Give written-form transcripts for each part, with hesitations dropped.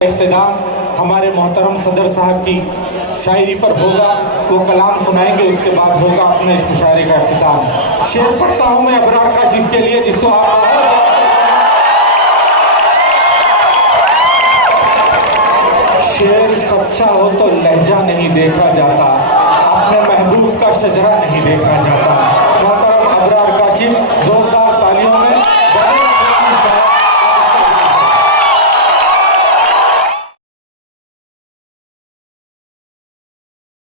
اختتام ہمارے محترم صدر صاحب کی شاعری پر ہوگا، وہ کلام سنائیں گے، اس کے بعد ہوگا اپنے اس مشاعرے کا اختتام۔ شعر پڑھتا ہوں میں ابرار کاشف کے لیے، جس کو آپ شعر سچا ہو تو لہجہ نہیں دیکھا جاتا، اپنے محبوب کا شجرہ نہیں دیکھا جاتا۔ محترم ابرار کاشف زوردار تالیوں میں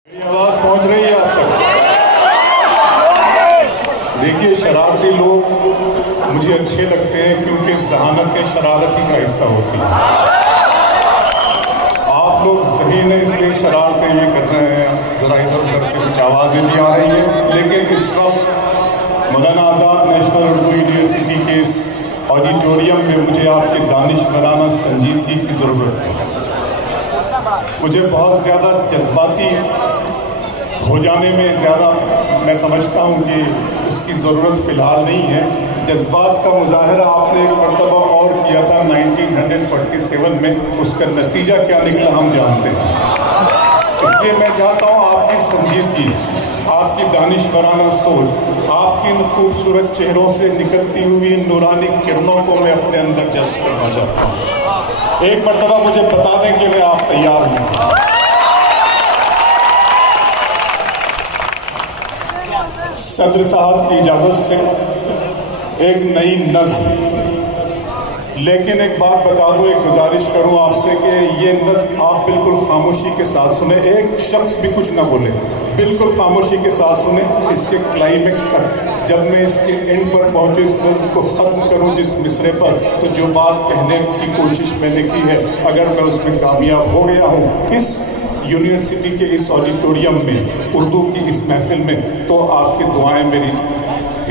آواز پہنچ رہی ہے آپ تک؟ دیکھیے، شرارتی لوگ مجھے اچھے لگتے ہیں کیونکہ ذہانتیں شرارتی کا حصہ ہوتی ہیں۔ آپ لوگ ذہین ہیں، اس لیے شرارتیں یہ کر رہے ہیں، ذرا ادھر ادھر سے کچھ آوازیں بھی آ رہی ہیں، لیکن اس وقت مولانا آزاد نیشنل اردو یونیورسٹی کے اس آڈیٹوریم میں مجھے آپ کے دانشورانہ سنجیدگی کی ضرورت ہے۔ مجھے بہت زیادہ جذباتی ہو جانے میں میں سمجھتا ہوں کہ اس کی ضرورت فی الحال نہیں ہے۔ جذبات کا مظاہرہ آپ نے ایک مرتبہ اور کیا تھا 1947 میں، اس کا نتیجہ کیا نکلا ہم جانتے ہیں۔ اس لیے میں چاہتا ہوں آپ کی سنجیدگی، آپ کی دانشورانہ سوچ، آپ کی ان خوبصورت چہروں سے نکلتی ہوئی نورانی کرنوں کو میں اپنے اندر جذب کرنا چاہتا ہوں۔ ایک مرتبہ مجھے بتا دیں کہ میں آپ تیار ہوں۔ صدر صاحب کی اجازت سے ایک نئی نظم، لیکن ایک بات بتا دوں، ایک گزارش کروں آپ سے کہ یہ نظم آپ بالکل خاموشی کے ساتھ سنیں، ایک شخص بھی کچھ نہ بولے، بالکل خاموشی کے ساتھ سنیں اس کے کلائمیکس تک۔ جب میں اس کے اینڈ پر پہنچے، اس نظم کو ختم کروں جس مصرے پر، تو جو بات کہنے کی کوشش میں نے کی ہے، اگر میں اس میں کامیاب ہو گیا ہوں اس یونیورسٹی کے اس آڈیٹوریم میں، اردو کی اس محفل میں، تو آپ کی دعائیں میری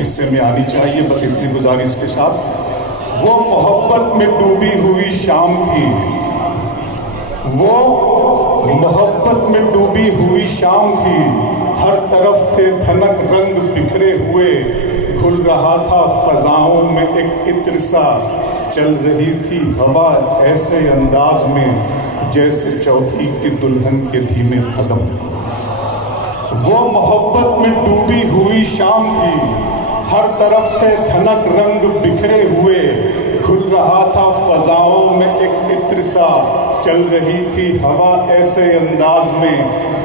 حصے میں آنی چاہیے۔ بس اتنی گزارش کے ساتھ، وہ محبت میں ڈوبی ہوئی شام تھی، وہ محبت میں ڈوبی ہوئی شام تھی، ہر طرف تھے دھنک رنگ بکھرے ہوئے، گھل رہا تھا فضاؤں میں ایک عطر سا، چل رہی تھی ہوا ایسے انداز میں جیسے چوتھی کی دلہن کے دھیمے قدم۔ وہ محبت میں ڈوبی ہوئی شام تھی، ہر طرف تھے دھنک رنگ بکھرے ہوئے، کھل رہا تھا فضاؤں میں ایک عطر سا، چل رہی تھی ہوا ایسے انداز میں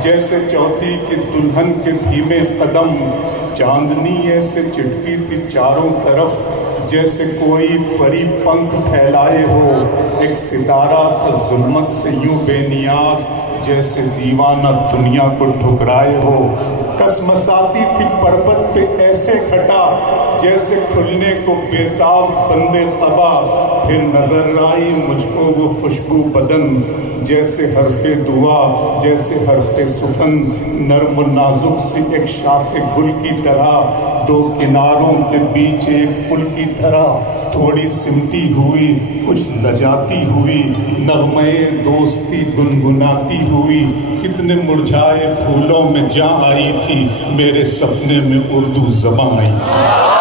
جیسے چوتھی کی دلہن کے دھیمے قدم، چاندنی ایسے چٹکی تھی چاروں طرف جیسے کوئی پری پنکھ پھیلائے ہو، ایک ستارہ تھا ظلمت سے یوں بے نیاز جیسے دیوانہ دنیا کو ٹھکرائے ہو، کسمساتی تھی پربت پہ ایسے گھٹا جیسے کھلنے کو بےتاب بندے قبا، پھر نظر آئی مجھ کو وہ خوشبو بدن جیسے حرف دعا، جیسے حرف سخن، نرم و نازک سی ایک شاخ گل کی طرح، دو کناروں کے بیچ ایک پل کی طرح، تھوڑی سمٹی ہوئی کچھ لجاتی ہوئی، نغمے دوستی گنگناتی ہوئی، کتنے مرجھائے پھولوں میں جاں آئی تھی، میرے سپنے میں اردو زباں آئی تھی۔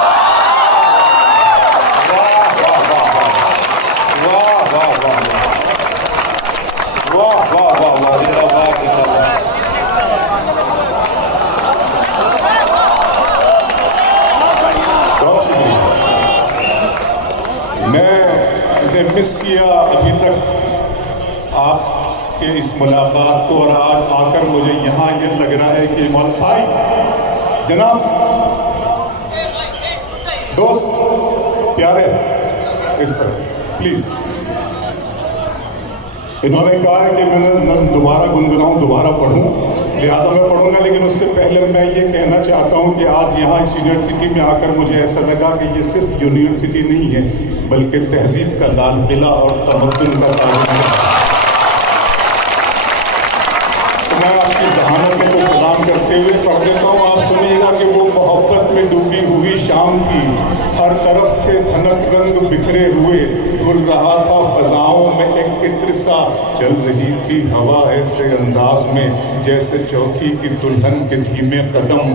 مس کیا ابھی تک آپ کے اس ملاقات کو، اور آج آ کر مجھے یہاں یہ لگ رہا ہے کہ مولانا بھائی، جناب، دوست، پیارے، اس طرح پلیز۔ انہوں نے کہا ہے کہ میں نے نظم دوبارہ گنگناؤں، دوبارہ پڑھوں، لہٰذا میں پڑھوں گا، لیکن اس سے پہلے میں یہ کہنا چاہتا ہوں کہ آج یہاں اس یونیورسٹی میں آ کر مجھے ایسا لگا کہ یہ صرف یونیورسٹی نہیں ہے بلکہ تہذیب کا لال قلعہ اور تمدن کا تاج ہے۔ تو میں آپ کی ذہانتوں کو سلام کرتے ہوئے پڑھ دیتا ہوں، آپ سنیے گا کہ وہ محبت میں ڈوبی ہوئی شام تھی، ہر طرف تھے دھنک رنگ بکھرے ہوئے، گھل رہا تھا فضاؤں میں ایک عطر سا، چل رہی تھی ہوا ایسے انداز میں جیسے چوتھی کی دلہن کے دھیمے قدم،